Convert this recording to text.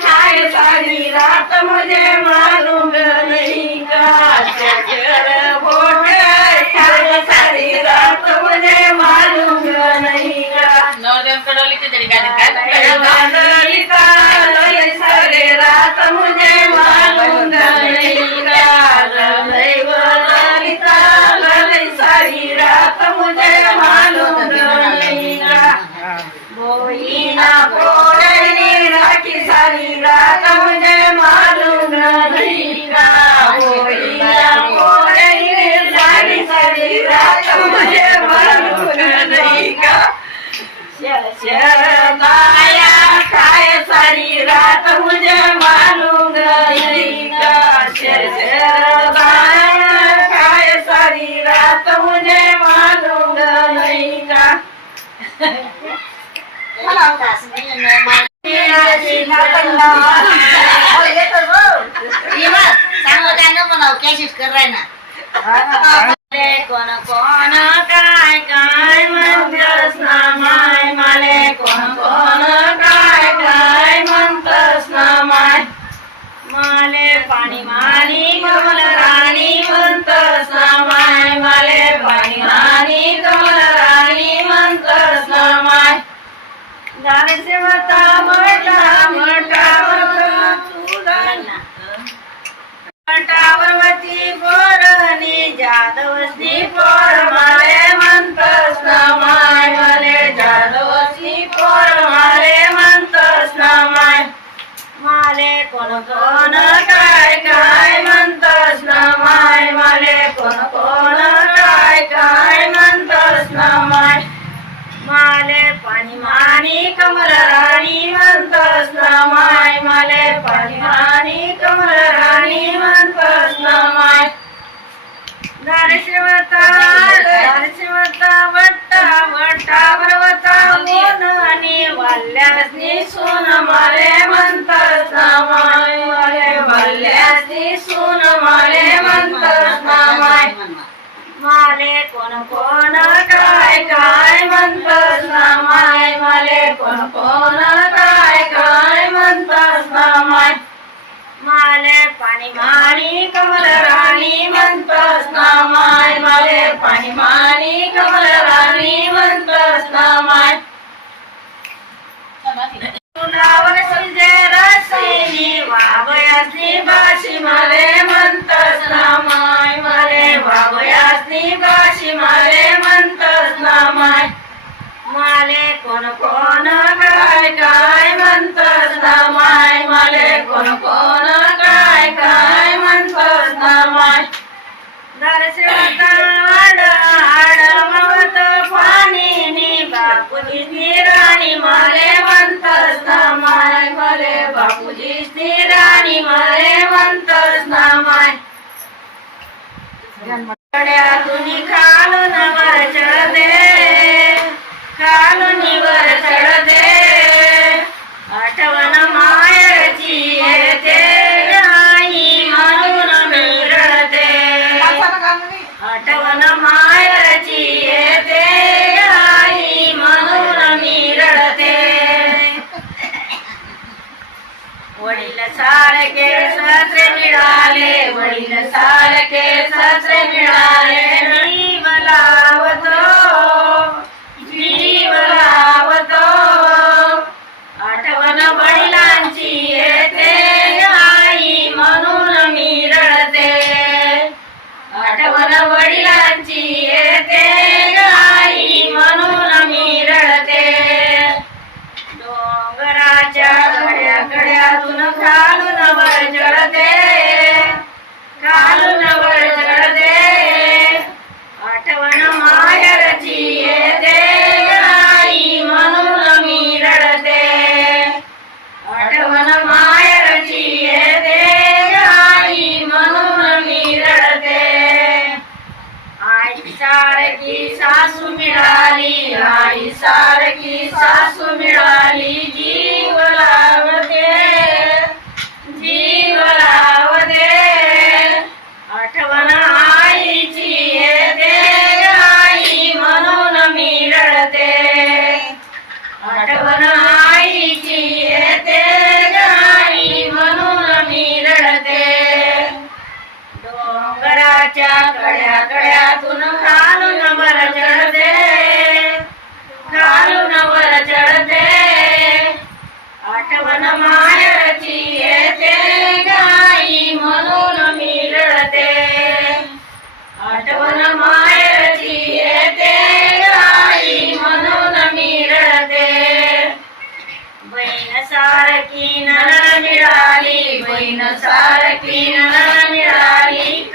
ठाए सारी रात मुझे मालूम नहीं का ठाए सारी रात मुझे मालूम नहीं का ललिता सारी रात मुझे मालूम नहीं का ललिता सारी रात मुझे मालूम नहीं का बोईना बोरनी राखी सारी रात मुझे मालूम नहीं का बोईना बोरनी सारी सारी रात मुझे मालूम नहीं का शरदाया खाए सारी रात मुझे मालूम नहीं का शरदाया खाए सारी रात मुझे मालूम नहीं का कोण कोण काय काय म्हणतस ना माय माले कोण कोण काय काय म्हणतस ना माय माले पाणी मानी कमल राणी म्हणतस ना माय माले पाणी मानी कमल राणी म्हणतस ना माय जाणसे मता मटा मटावर मटावरती बोरणी जाधवसनी पोर मारे म्हणतस ना माय माले जाधवसनी पोर मारे म्हणतस ना माय माले कोण कोण काय काय म्हणतस ना माय माले कोण कोण काय काय म्हणतस ना माय माले पाणी मानी कमल राणी म्हणतस ना माय माले पाणी मानी कमल राणी म्हणतस ना माय नरशिवता वट्टा वट्टावरवता मोन आणि वाल्यासनी सोन माले म्हणतस ना माय माले वाल्यासनी सोन माले म्हणतस ना माय माले कोण कोण काय काय म्हणतस ना माय माले कोण कोण काय काय म्हणतस ना माय माले पाणी मानी कमल राणी म्हणतस ना माय माले पाणी मानी कमल राणी म्हणतस ना माय फुलावर शिजे रसिनी वावयासनी बाशी माले म्हणतस ना माय माले वावयासनी बाशी माले म्हणतस ना माय माले कोण कोण काय काय म्हणतस ना माय माले कोण कोण काय काय म्हणतस ना माय दर्शवता आड आड मवत पाणी बापूजी राणी माले म्हणतस ना माय माले बापूजी राणी माले म्हणतस ना माय तुम्ही खालून वर चढ दे खालून वर चढ दे आठवण मायची येते आई म्हणून मी रडते आठवण मायची येते आई म्हणून मी रडते वडील सारखे सासरे मिळाले वडील सारखे सासरे मिळाले जीव लावतो जीव लावतो आठवण वडिलांची येते आई म्हणून मी रडते आठवण वडिलांची येते आई म्हणून मी रडते डोंगराच्या गड्या गड्यातून खालून वर चढते खालून वर चढते आठवण माहेरची येते आई म्हणून मी रडते आठवण माहेरची येते आई म्हणून मी रडते आई सारखी सासू मिळाली आई सारखी सासू मिळाली जीव लावते जीव लावते सारखी नणंद मिळाली, बहीण सारखी नणंद मिळाली.